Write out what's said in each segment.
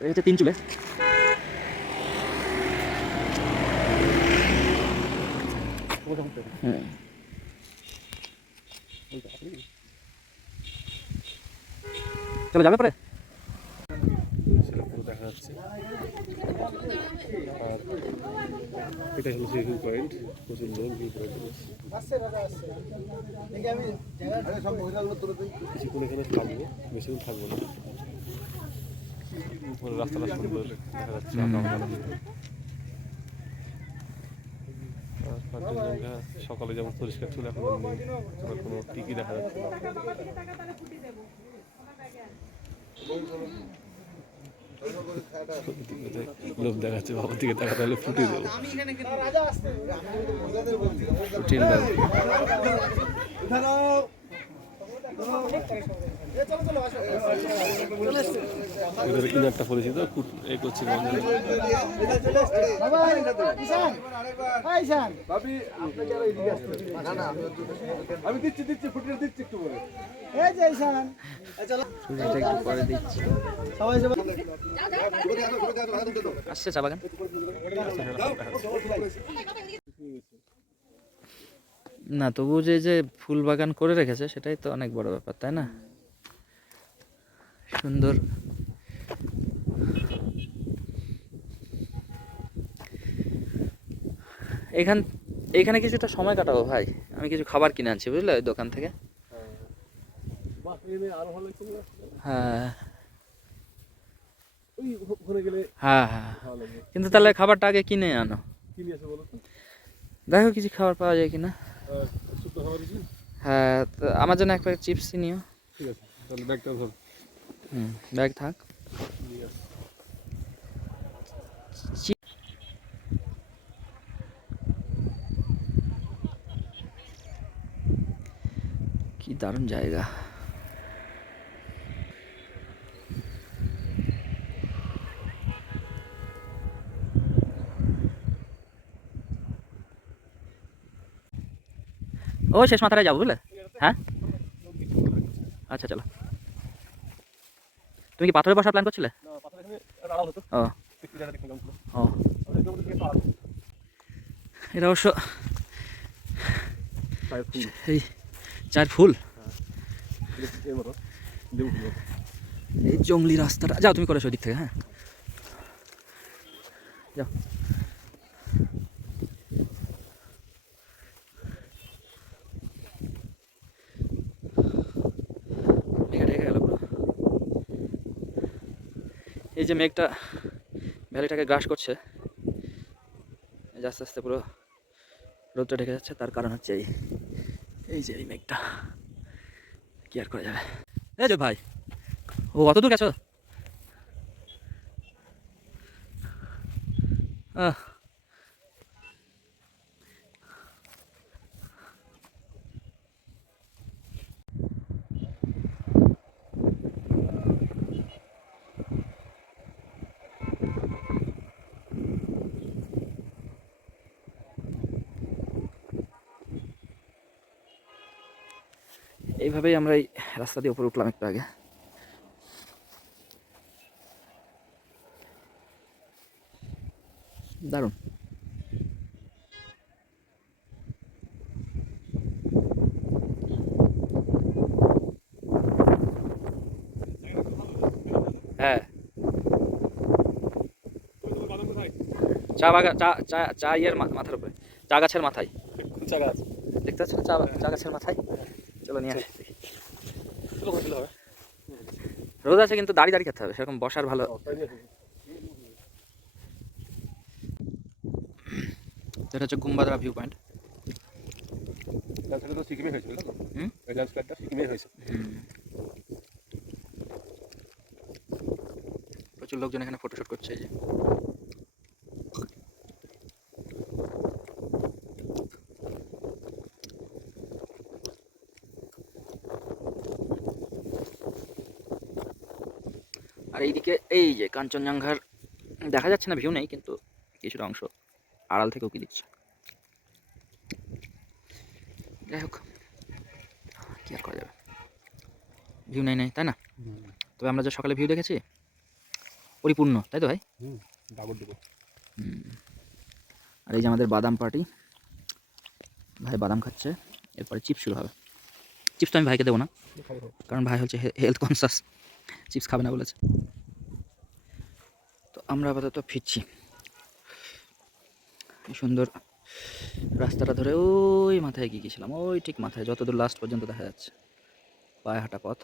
এই হচ্ছে 3 চুলে। চলো যাবে পরে। দেখা যাচ্ছে আর এটা হচ্ছে ভিউ পয়েন্ট, প্রচুর লোক ভিউ পয়েন্টে কিছুক্ষণ এখানে থাকবো, বেশিক্ষণ থাকবো না। উপরে রাস্তাটা সুন্দর দেখা যাচ্ছে, কাঞ্চনজঙ্ঘা সকালে যেমন পরিষ্কার ছিল এখন কোনো টিকি দেখা যাচ্ছে না। লোক দেখাচ্ছে, বাবার দিকে দেখা তাহলে ফুটিয়ে দেবো। ইনারটা পরিচিত এ করছি আমি দিচ্ছি ফুটিয়ে দিচ্ছি একটু বলে আসছে চা বাগান। না তবু যে ফুল বাগান করে রেখেছে সেটাই তো অনেক বড় ব্যাপার, তাই না? সুন্দর। এখানে কিছুটা সময় কাটাবো ভাই, আমি কিছু খাবার কিনে আনছি বুঝলে ওই দোকান থেকে। হ্যাঁ হ্যাঁ হ্যাঁ, কিন্তু তাহলে খাবারটা আগে কিনে আনো। দেখো কিছু খাবার পাওয়া যায় কিনা। হ্যাঁ, তো আমার জন্য এক প্যাকেট চিপস নিও। ঠিক আছে, তাহলে ব্যাগটা ধর। ব্যাগ থাক। কি দারুণ জায়গা। ও শেষ মাথায় যাবো বুঝলে। হ্যাঁ আচ্ছা চলো। তুমি কি পাথরে বসার প্ল্যান করছিলে? ও ও, এটা অবশ্য এই চার ফুল, এই জঙ্গলি রাস্তাটা। যাও তুমি করেছো ওদিক থেকে। হ্যাঁ যাও। ঢেকে গেল পুরো। এই যে মেঘটা ভ্যালিটাকে গ্রাস করছে, আস্তে আস্তে পুরো রোদটা ঢেকে যাচ্ছে, তার কারণ হচ্ছে এই যে এই মেঘটা। কি আর করা যাবে। এই যে ভাই, ও অত দূর গেছো? এইভাবেই আমরা এই রাস্তা দিয়ে উপরে উঠলাম একটু আগে। দারুণ। হ্যাঁ, চা বাগান, চা চা চা ইয়ের মাথার উপরে, চা গাছের মাথায়। দেখতে পাচ্ছ না চা গাছের মাথায়? চলো নিয়ে আসি। রোদ আছে কিন্তু দাঁড়িয়ে দাঁড়িয়ে খেতে হবে, সেরকম বসার ভালো। এটা হচ্ছে কুম্বাদরা ভিউ পয়েন্ট। প্রচুর লোকজন এখানে ফটোশুট করছে। এই যে আর এইদিকে এই যে কাঞ্চনজঙ্ঘার দেখা যাচ্ছে না, ভিউ নেই, কিন্তু কিছুটা অংশ আড়াল থেকেও কি দিচ্ছে। যাই হোক, কি আর করা যাবে, ভিউ নেই তাই না? তবে আমরা যে সকালে ভিউ দেখেছি পরিপূর্ণ, তাই তো ভাই? ডাবল ডুবো। আর এই যে আমাদের বাদাম পার্টি, ভাই বাদাম খাচ্ছে, এরপরে চিপস শুরু হবে। চিপস তো আমি ভাইকে দেবো না, কারণ ভাই হচ্ছে হেলথ কনসাস, চিপস খাবে না বলেছে। তো আমরা আপাতত ফিরছি এই সুন্দর রাস্তাটা ধরে। ওই মাথায় গিয়ে গেছিলাম, ওই ঠিক মাথায়, যতদূর লাস্ট পর্যন্ত দেখা যাচ্ছে, পায়ে হাঁটা পথ।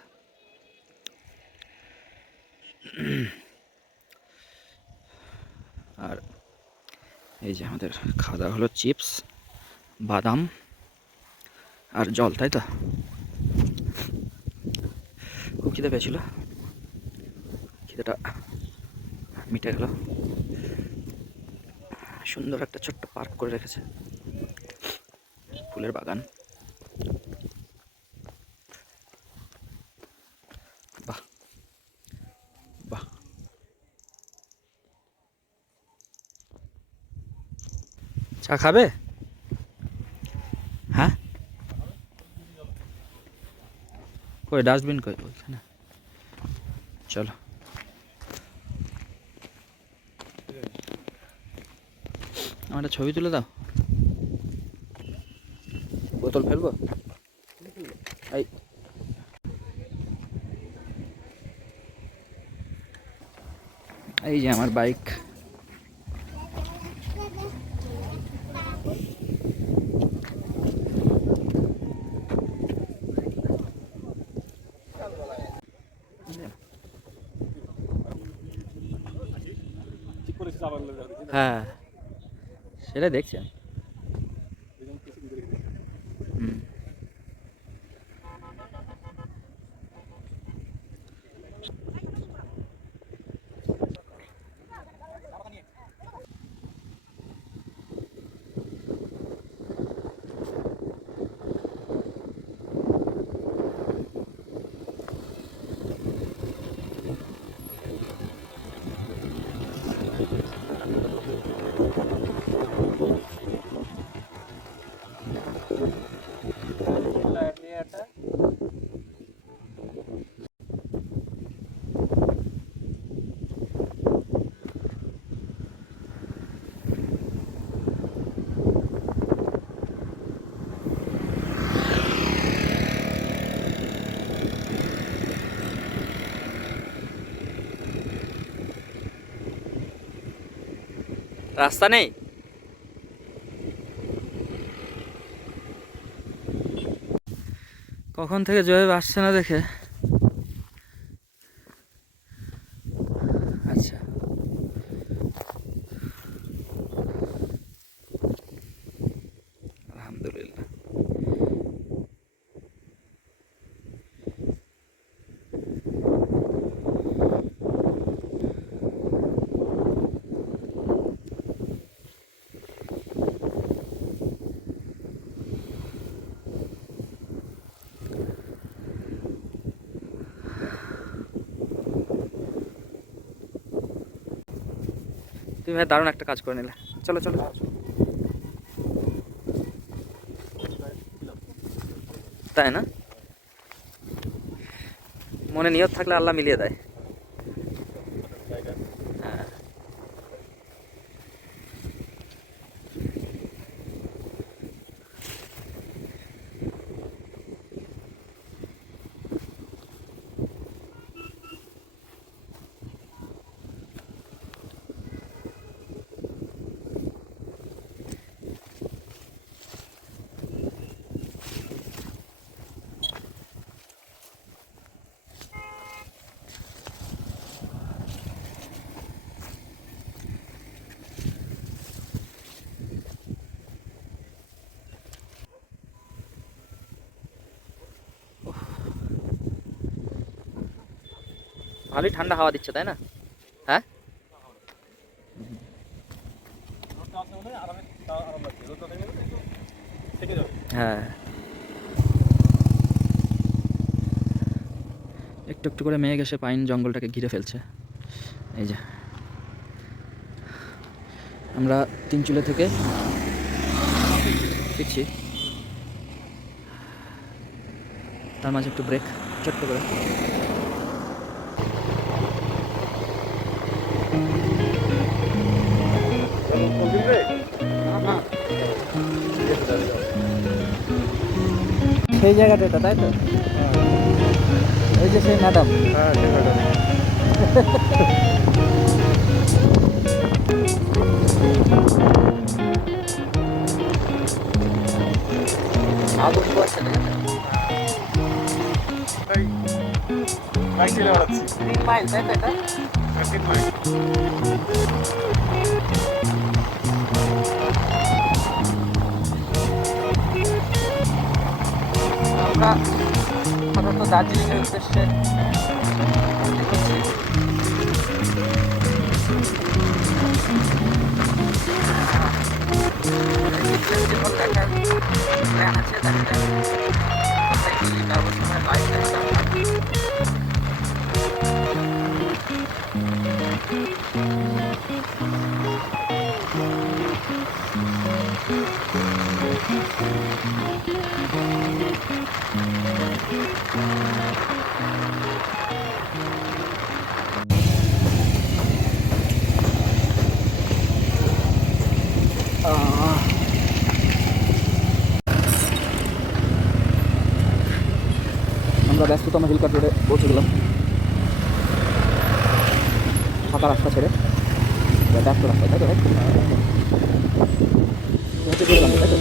আর এই যে আমাদের খাওয়া দাওয়া হলো চিপস, বাদাম আর জল, তাই তো? খুব খিদে পেয়েছিল, খিদেটা মিটে গেল। সুন্দর একটা ছোট্ট পার্ক করে রেখেছে, ফুলের বাগান। বাহ বাহ, চা খাবে? হ্যাঁ, কই ডাস্টবিন কই? ওইখানে, চলো। আমার একটা ছবি তুলে দাও। বোতল ফেলবো? এই এই যে আমার বাইক। ঠিক করেছিস আবার হ্যাঁ, সেটা দেখছি আমি। হুম। রাস্তা নেই। কখন থেকে জয়েব আসছে না দেখে, আচ্ছা আলহামদুলিল্লাহ। তুমি ভাই দারুণ একটা কাজ করে নিলে। চলো চলো, তাই না? মনে নিয়ত থাকলে আল্লাহ মিলিয়ে দেয়। হ্যাঁ, ভালোই ঠান্ডা হাওয়া দিচ্ছে, তাই না? হ্যাঁ, হ্যাঁ, একটু একটু করে মেঘ এসে পাইন জঙ্গলটাকে ঘিরে ফেলছে। এই যে আমরা তিনচুলে থেকে ফিরছি, তার মাঝে একটু ব্রেক ছোট্ট করে। সেই জায়গাটা এটা, তাই তো? ওই যে সেই ম্যাডাম। হ্যাঁ সেটা আগুন পোয়াচ্ছে না? বাইক চলে বেড়াচ্ছি 3 মাইল, তাই তো এটা? 3 মাইল। আমরা সাধারণত দার্জিলিংয়ের উদ্দেশ্যে এগোচ্ছি। জীবন দেখার প্ল্যান আছে, দেখা যাক। এটা অবশ্য বাইক আমরা ব্যস্ততম হিলকাট রোডে পৌঁছে গেলাম, ফাঁকা রাস্তা ছেড়ে। ব্যস্ত রাস্তা, তাই তো? তাই তো?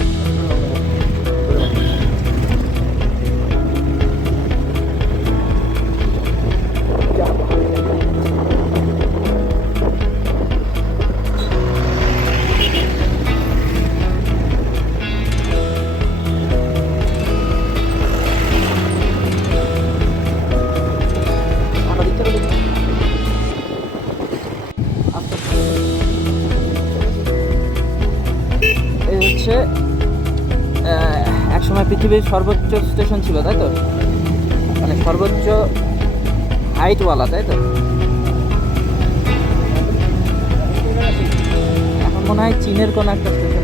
এই হচ্ছে এক সময় পৃথিবীর সর্বোচ্চ স্টেশন ছিল, তাই তো? মানে সর্বোচ্চ হাইটওয়ালা, তাই তো? এখন মনে হয় চীনের কোনো একটা স্টেশন।